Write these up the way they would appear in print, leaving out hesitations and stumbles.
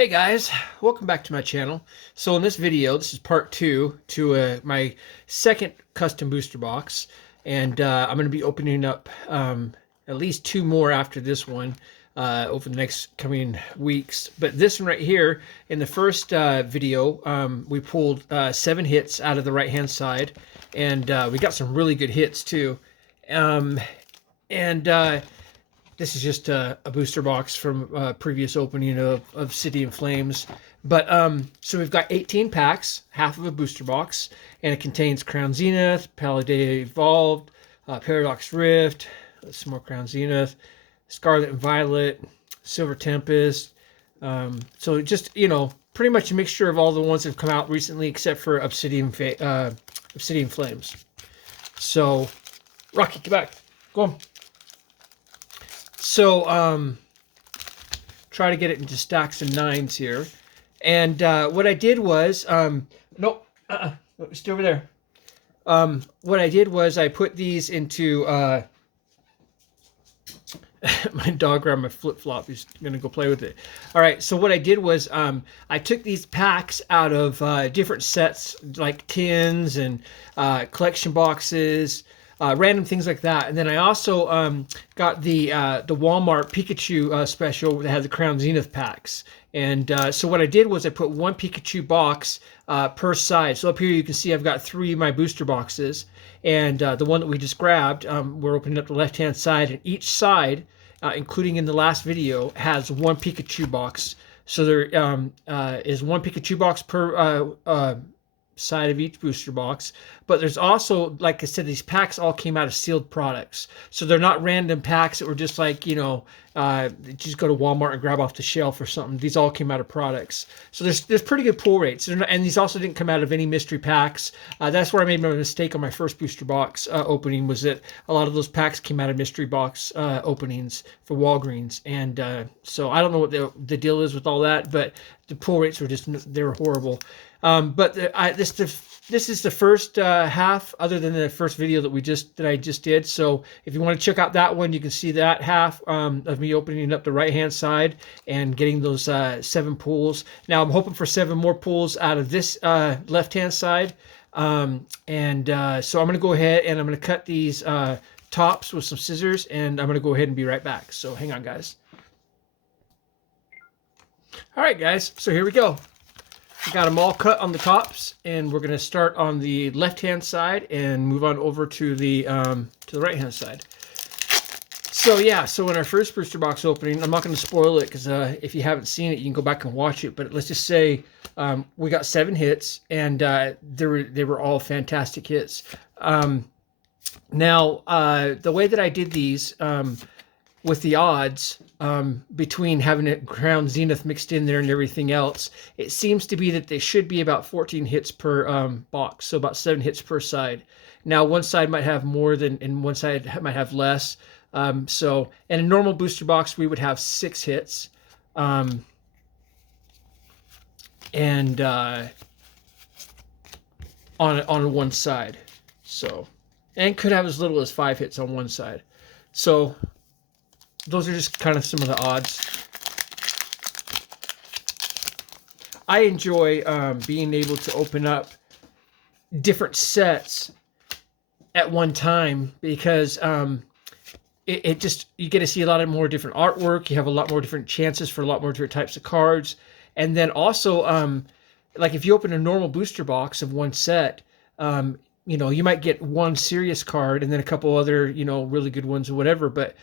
Hey guys, welcome back to my channel. So in this video, this is part 2 to my second custom booster box, and I'm going to be opening up at least 2 more after this one over the next coming weeks. But this one right here, in the first video, we pulled 7 hits out of the right hand side, and we got some really good hits too. And this is just a booster box from a previous opening of City in Flames. But so we've got 18 packs, half of a booster box, and it contains Crown Zenith, Palladium Evolved, Paradox Rift, some more Crown Zenith, Scarlet and Violet, Silver Tempest. So just, pretty much a mixture of all the ones that have come out recently, except for Obsidian Flames. So, Rocky, get back. Go on. So, try to get it into stacks and 9s here. And what I did was, nope, stay over there. What I did was I put these into, my dog grabbed my flip-flop. He's going to go play with it. All right, so what I did was I took these packs out of different sets, like tins and collection boxes, random things like that. And then I also got the Walmart Pikachu special that had the Crown Zenith packs. And so what I did was I put 1 Pikachu box per side. So up here you can see I've got 3 of my booster boxes. And the one that we just grabbed, we're opening up the left-hand side. And each side, including in the last video, has 1 Pikachu box. So there is 1 Pikachu box per side of each booster box. But there's also, like I said, these packs all came out of sealed products, so they're not random packs that were just like, just go to Walmart and grab off the shelf or something. These all came out of products, so there's pretty good pull rates. And these also didn't come out of any mystery packs. That's where I made my mistake on my first booster box opening, was that a lot of those packs came out of mystery box openings for Walgreens. And so I don't know what the deal is with all that, but the pull rates were they were horrible. But this is the first half, other than the first video that I just did. So if you want to check out that one, you can see that half of me opening up the right hand side and getting those 7 pulls. Now I'm hoping for 7 more pulls out of this left hand side. So I'm going to go ahead and I'm going to cut these tops with some scissors, and I'm going to go ahead and be right back. So hang on, guys. All right, guys. So here we go. We got them all cut on the tops, and we're going to start on the left-hand side and move on over to the right-hand side. So yeah, so in our first booster box opening, I'm not going to spoil it because if you haven't seen it, you can go back and watch it. But let's just say we got 7 hits, and they were all fantastic hits. Now, the way that I did these with the odds, between having a Crown Zenith mixed in there and everything else, it seems to be that they should be about 14 hits per box, so about 7 hits per side. Now, one side might have more and one side might have less. So in a normal booster box, we would have 6 hits, and on one side. So, and could have as little as 5 hits on one side. So those are just kind of some of the odds. I enjoy being able to open up different sets at one time, because it just, you get to see a lot of more different artwork. You have a lot more different chances for a lot more different types of cards. And then also, like if you open a normal booster box of one set, you might get 1 serious card and then a couple other, really good ones or whatever. But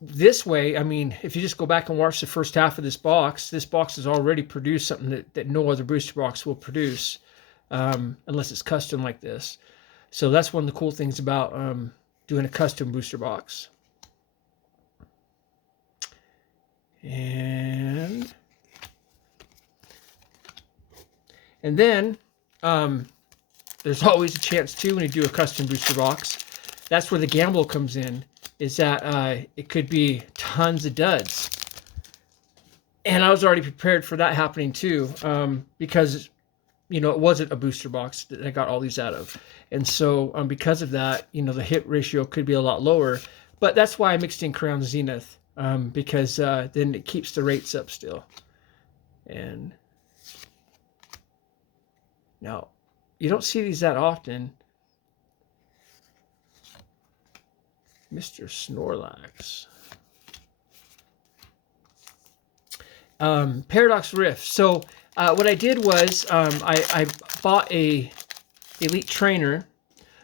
this way, I mean, if you just go back and watch the first half of this box has already produced something that no other booster box will produce, unless it's custom like this. So that's one of the cool things about doing a custom booster box. And then there's always a chance too, when you do a custom booster box, that's where the gamble comes in, is that it could be tons of duds. And I was already prepared for that happening too, because, it wasn't a booster box that I got all these out of. And so because of that, the hit ratio could be a lot lower. But that's why I mixed in Crown Zenith, because then it keeps the rates up still. And now, you don't see these that often. Mr. Snorlax. Paradox Rift. So what I did was I bought a Elite Trainer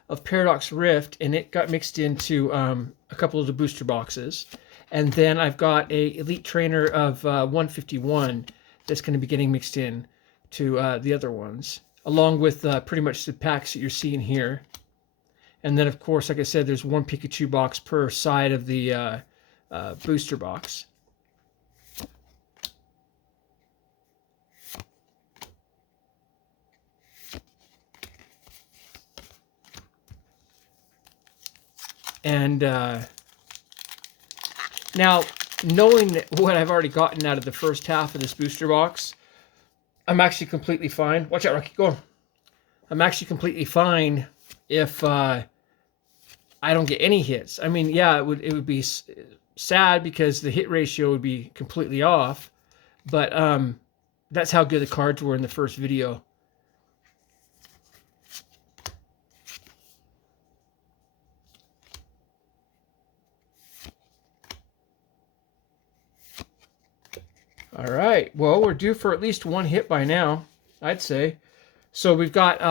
of Paradox Rift, and it got mixed into a couple of the booster boxes. And then I've got a Elite Trainer of 151 that's going to be getting mixed in to the other ones, along with pretty much the packs that you're seeing here. And then, of course, like I said, there's one Pikachu box per side of the booster box. And now, knowing what I've already gotten out of the first half of this booster box, I'm actually completely fine. Watch out, Rocky, go on. I'm actually completely fine if I don't get any hits. I mean, yeah, it would be sad because the hit ratio would be completely off, but that's how good the cards were in the first video. All right, well, we're due for at least one hit by now, I'd say. So we've got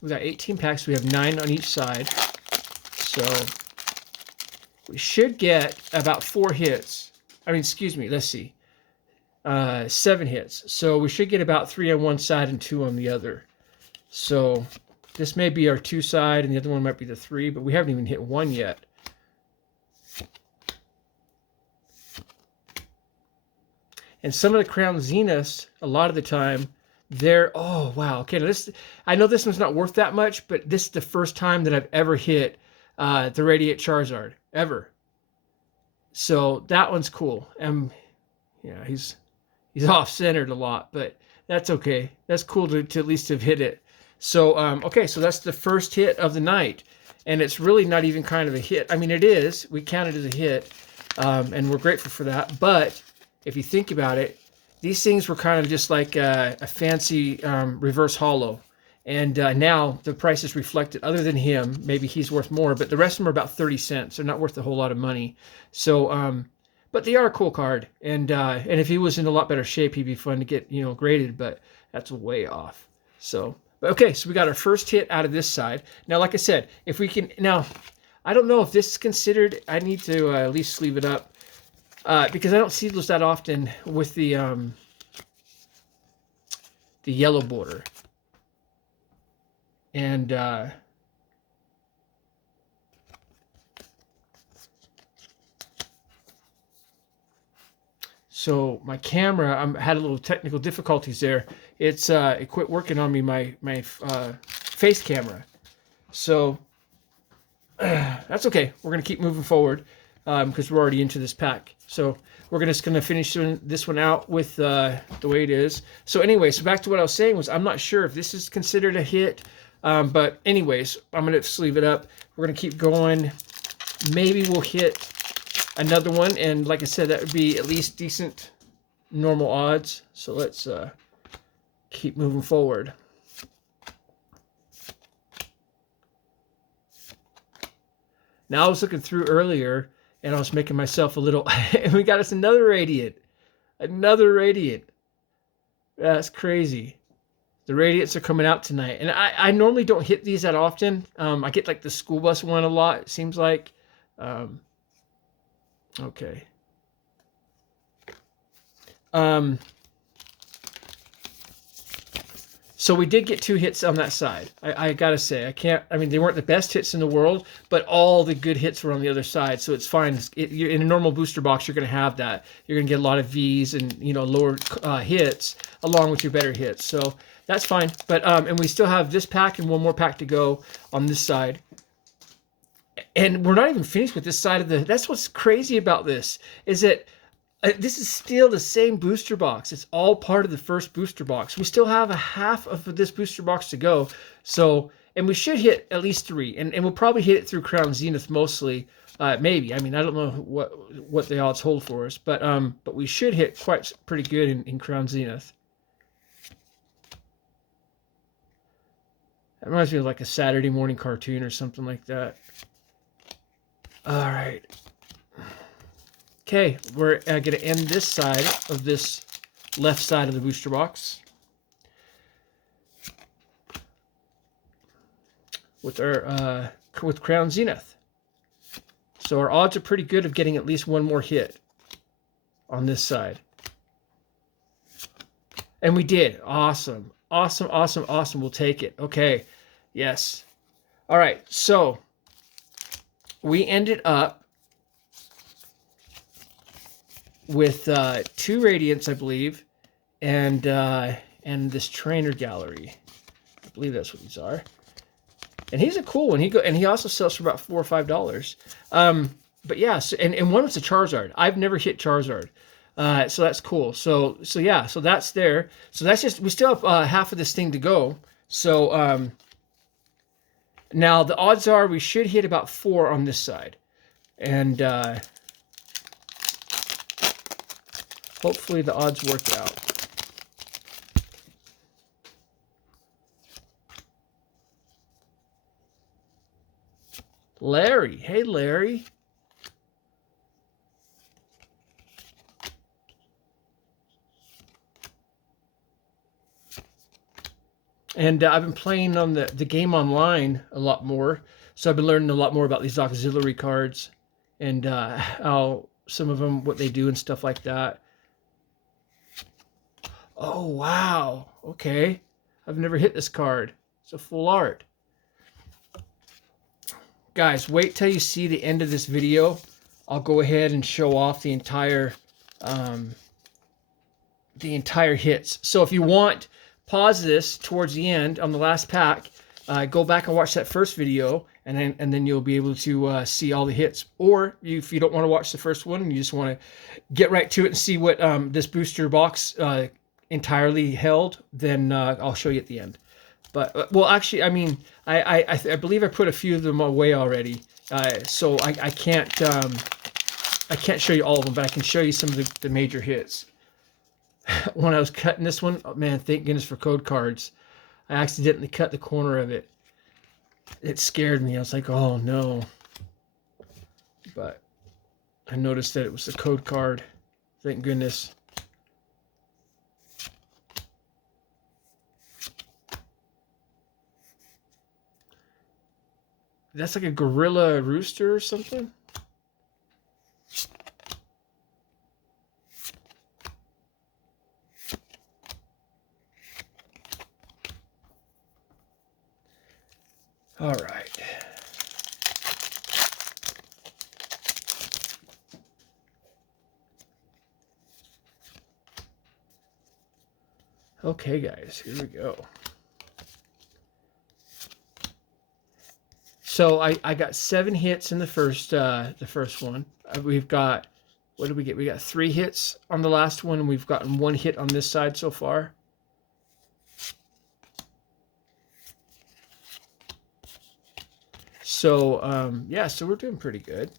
18 packs. We have 9 on each side. So we should get about 4 hits. I mean, excuse me, let's see. 7 hits. So we should get about 3 on one side and 2 on the other. So this may be our 2 side and the other one might be the 3, but we haven't even hit 1 yet. And some of the Crown Zeniths, a lot of the time, they're, oh, wow. Okay, now this, I know this one's not worth that much, but this is the first time that I've ever hit the Radiate Charizard, ever. So that one's cool. Yeah, he's off-centered a lot, but that's okay. That's cool to at least have hit it. So, okay, so that's the first hit of the night. And it's really not even kind of a hit. I mean, it is. We count it as a hit, and we're grateful for that. But if you think about it, these things were kind of just like a fancy reverse holo. And now the price is reflected. Other than him, maybe he's worth more, but the rest of them are about 30 cents. They're not worth a whole lot of money. So, but they are a cool card. And if he was in a lot better shape, he'd be fun to get, graded, but that's way off. So, okay, so we got our first hit out of this side. Now, like I said, if we can, now, I don't know if this is considered, I need to at least sleeve it up. Because I don't see those that often with the yellow border. And so my camera, I had a little technical difficulties there. It quit working on me, my face camera. So that's okay. We're gonna keep moving forward because we're already into this pack. So we're just going to finish this one out with the way it is. So anyway, so back to what I was saying was I'm not sure if this is considered a hit. But anyways, I'm going to sleeve it up. We're going to keep going. Maybe we'll hit another one. And like I said, that would be at least decent normal odds. So let's keep moving forward. Now I was looking through earlier, and I was making myself a little... and we got us another Radiant. Another Radiant. That's crazy. The Radiants are coming out tonight. And I normally don't hit these that often. I get like the school bus one a lot, it seems like. Okay. So we did get 2 hits on that side. I gotta say, I mean, they weren't the best hits in the world, but all the good hits were on the other side, so it's fine. You're in a normal booster box, you're gonna have that. You're gonna get a lot of V's and lower hits along with your better hits, so that's fine. But and we still have this pack and one more pack to go on this side. And we're not even finished with this side of the. That's what's crazy about this is that. This is still the same booster box. It's all part of the first booster box. We still have a half of this booster box to go. So, and we should hit at least 3. And we'll probably hit it through Crown Zenith mostly. Maybe. I mean, I don't know what the odds hold for us. But we should hit pretty good in Crown Zenith. That reminds me of like a Saturday morning cartoon or something like that. All right. Okay, we're going to end this side of this left side of the booster box with our with Crown Zenith. So our odds are pretty good of getting at least one more hit on this side. And we did. Awesome. Awesome, awesome, awesome. We'll take it. Okay. Yes. All right. So we ended up with 2 Radiants, I believe, and this Trainer Gallery. I believe that's what these are. And he's a cool one. He also sells for about $4 or $5. But yeah, so, and one was a Charizard. I've never hit Charizard. So that's cool. So yeah, so that's there. So that's just, we still have half of this thing to go. So now the odds are we should hit about 4 on this side. And hopefully the odds work out. Larry. Hey, Larry. And I've been playing on the game online a lot more. So I've been learning a lot more about these auxiliary cards and how some of them, what they do and stuff like that. Oh, wow. Okay. I've never hit this card. It's a full art. Guys, wait till you see the end of this video. I'll go ahead and show off the entire hits. So if you want, pause this towards the end on the last pack. Go back and watch that first video, and then you'll be able to see all the hits. Or if you don't want to watch the first one and you just want to get right to it and see what this booster box entirely held, then I'll show you at the end. But well, actually, I mean, I believe I put a few of them away already, so I can't show you all of them, but I can show you some of the major hits. When I was cutting this one, oh man, thank goodness for code cards. I accidentally cut the corner of it. It scared me. I was like, oh no. But I noticed that it was a code card. Thank goodness. That's like a gorilla rooster or something. All right. Okay, guys, here we go. So I got 7 hits in the first one. We've got, what did we get? We got 3 hits on the last one, and we've gotten 1 hit on this side so far. So yeah, so we're doing pretty good.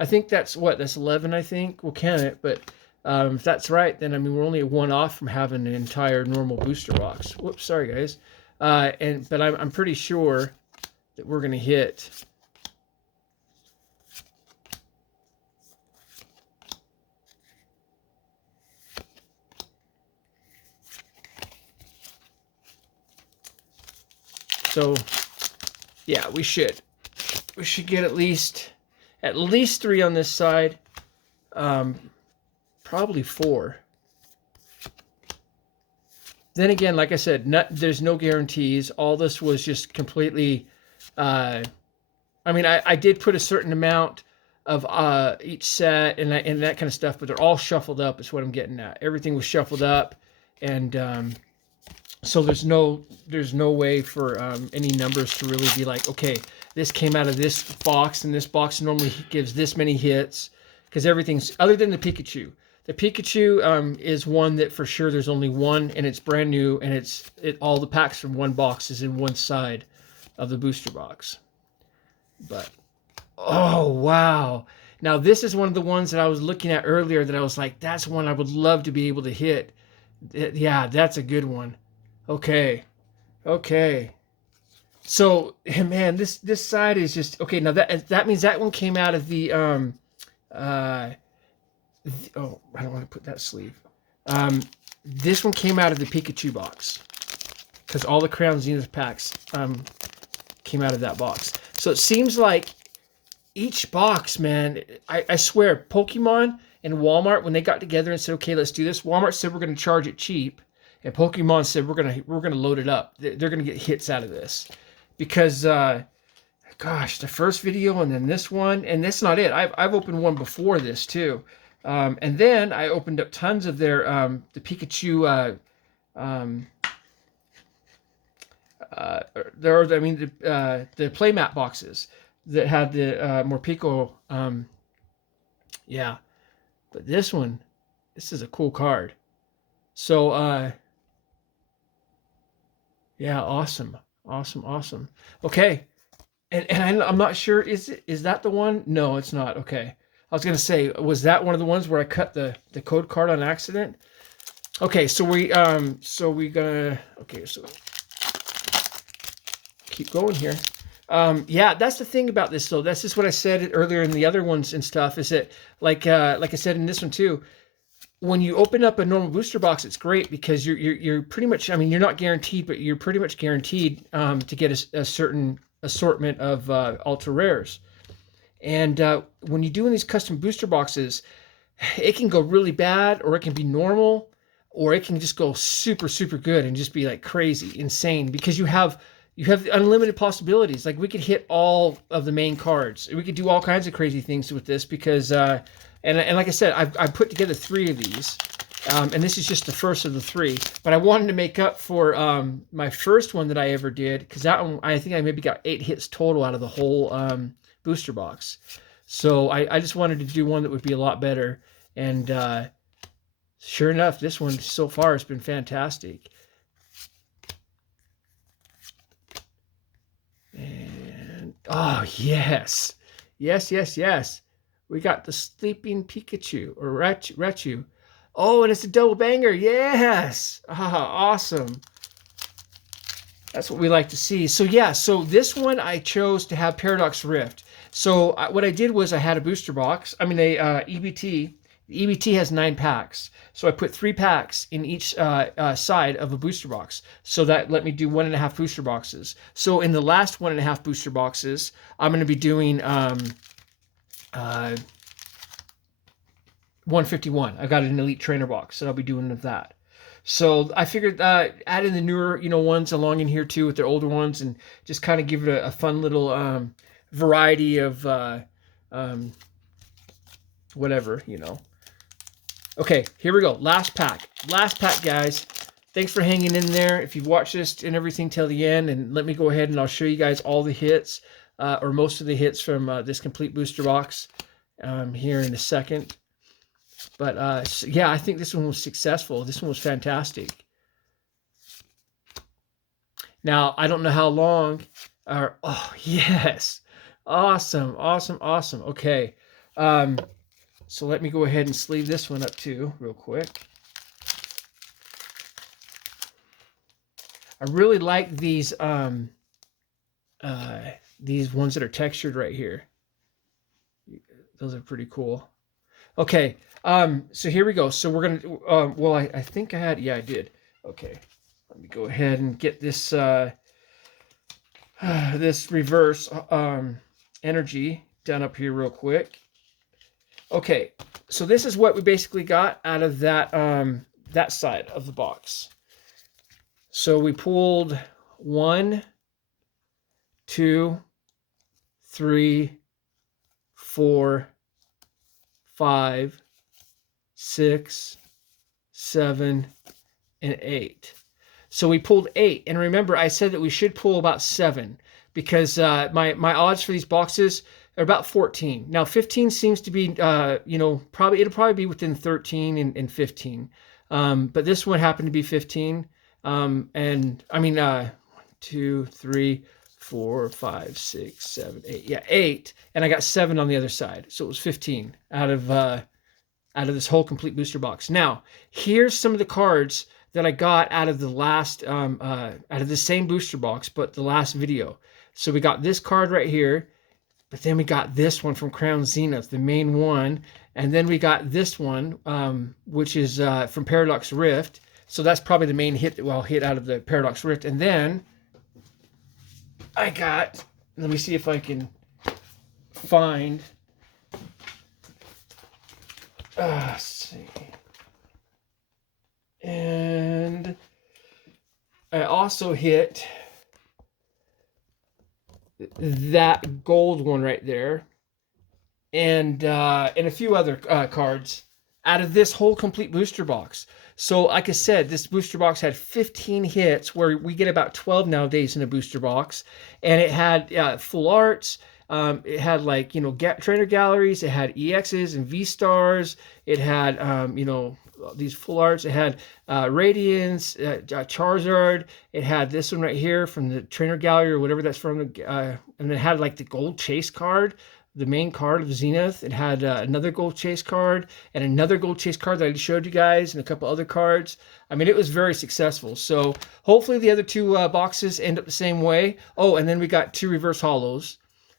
I think that's 11, I think. We'll count it, but if that's right, then I mean we're only 1 off from having an entire normal booster box. Whoops, sorry guys. But I'm pretty sure that we're gonna hit. So yeah, we should get at least 3 on this side. Probably 4. Then again, like I said, there's no guarantees. All this was just completely, I mean, I did put a certain amount of each set and that kind of stuff, but they're all shuffled up is what I'm getting at. Everything was shuffled up, and so there's no way for any numbers to really be like, okay, this came out of this box, and this box normally gives this many hits, because everything's, other than the Pikachu. The Pikachu is one that for sure there's only one, and it's brand new, and all the packs from one box is in one side of the booster box. But, oh, wow. Now, this is one of the ones that I was looking at earlier that I was like, that's one I would love to be able to hit. Yeah, that's a good one. Okay. Okay. So, man, this side is just okay. Now that means that one came out of the uh oh, I don't want to put that sleeve. This one came out of the Pikachu box because all the Crown Zenith packs came out of that box. So it seems like each box, man, I swear, Pokemon and Walmart, when they got together and said, okay, let's do this, Walmart said we're going to charge it cheap, and Pokemon said we're gonna load it up. They're gonna get hits out of this because gosh, the first video and then this one, and that's not it. I've opened one before this too, and then I opened up tons of their the Pikachu. The playmat boxes that had the Morpeko. Yeah, but this one, this is a cool card. So yeah, awesome, awesome, awesome. Okay, and I'm not sure, is that the one? No, it's not. Okay, I was gonna say, was that one of the ones where I cut the code card on accident? Okay, so we gonna, okay, so keep going here. Yeah, that's the thing about this though. That's just what I said earlier in the other ones and stuff, is that like I said in this one too, when you open up a normal booster box, it's great because you're pretty much, I mean, you're not guaranteed, but you're pretty much guaranteed to get a certain assortment of ultra rares. And when you're doing these custom booster boxes, it can go really bad, or it can be normal, or it can just go super, super good and just be like crazy, insane, because you have unlimited possibilities. Like we could hit all of the main cards. We could do all kinds of crazy things with this because, and like I said, I've put together 3 of these, and this is just the first of the 3. But I wanted to make up for my first one that I ever did, because that one, I think I maybe got 8 hits total out of the whole booster box. So I just wanted to do one that would be a lot better. And sure enough, this one so far has been fantastic. And oh yes, yes, yes, yes. We got the Sleeping Pikachu or Raichu. Oh, and it's a double banger. Yes. Ah, awesome. That's what we like to see. So yeah, so this one I chose to have Paradox Rift. So what I did was I had a booster box. I mean a EBT. The EBT has 9 packs. So I put 3 packs in each side of a booster box. So that let me do 1.5 booster boxes. So in the last 1.5 booster boxes, I'm going to be doing 151. I got an Elite Trainer box, so I'll be doing that. So I figured add in the newer, ones along in here too with the older ones, and just kind of give it a fun little variety of whatever, Okay, here we go. Last pack, guys. Thanks for hanging in there. If you've watched this and everything till the end, and let me go ahead and I'll show you guys all the hits, or most of the hits from this complete booster box here in a second. But so, yeah, I think this one was successful. This one was fantastic. Now, I don't know how long, oh, yes. Awesome, awesome, awesome. Okay. So let me go ahead and sleeve this one up too, real quick. I really like these ones that are textured right here. Those are pretty cool. Okay, so here we go. So we're gonna, well, I think I had, yeah, I did. Okay, let me go ahead and get this this reverse energy done up here real quick. Okay, so this is what we basically got out of that that side of the box. So we pulled 1, 2, 3, 4, 5, 6, 7, and 8. So we pulled 8, and remember I said that we should pull about 7 because my odds for these boxes are about 14. Now 15 seems to be it'll probably be within 13 and 15. But this one happened to be 15. And I mean 1, 2, 3, 4, 5, 6, 7, 8. Yeah, 8, and I got 7 on the other side, so it was 15 out of this whole complete booster box. Now, here's some of the cards that I got out of the last out of the same booster box, but the last video. So we got this card right here, but then we got this one from Crown Zenith, the main one, and then we got this one, which is from Paradox Rift. So that's probably the main hit that I'll hit out of the Paradox Rift. And then I got, let me see if I can find, let's see. And I also hit that gold one right there, and a few other cards out of this whole complete booster box. So like I said, this booster box had 15 hits, where we get about 12 nowadays in a booster box, and it had full arts. It had, like, you know, trainer galleries. It had EXs and V stars. It had you know, these full arts. It had Radiance, Charizard. It had this one right here from the trainer gallery or whatever that's from. And it had like the gold chase card, the main card of Zenith. It had another gold chase card and another gold chase card that I showed you guys, and a couple other cards. I mean, it was very successful. So hopefully the other two boxes end up the same way. Oh, and then we got 2 reverse holos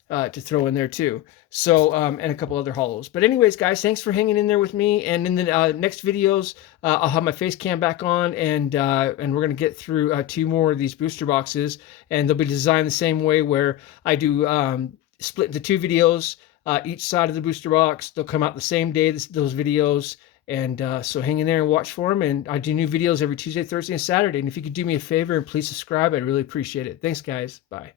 to throw in there too. So, and a couple other holos. But anyways, guys, thanks for hanging in there with me. And in the next videos, I'll have my face cam back on, and we're going to get through 2 more of these booster boxes, and they'll be designed the same way, where I do split into 2 videos, each side of the booster box. They'll come out the same day, those videos. And so hang in there and watch for them. And I do new videos every Tuesday, Thursday, and Saturday. And if you could do me a favor and please subscribe, I'd really appreciate it. Thanks, guys. Bye.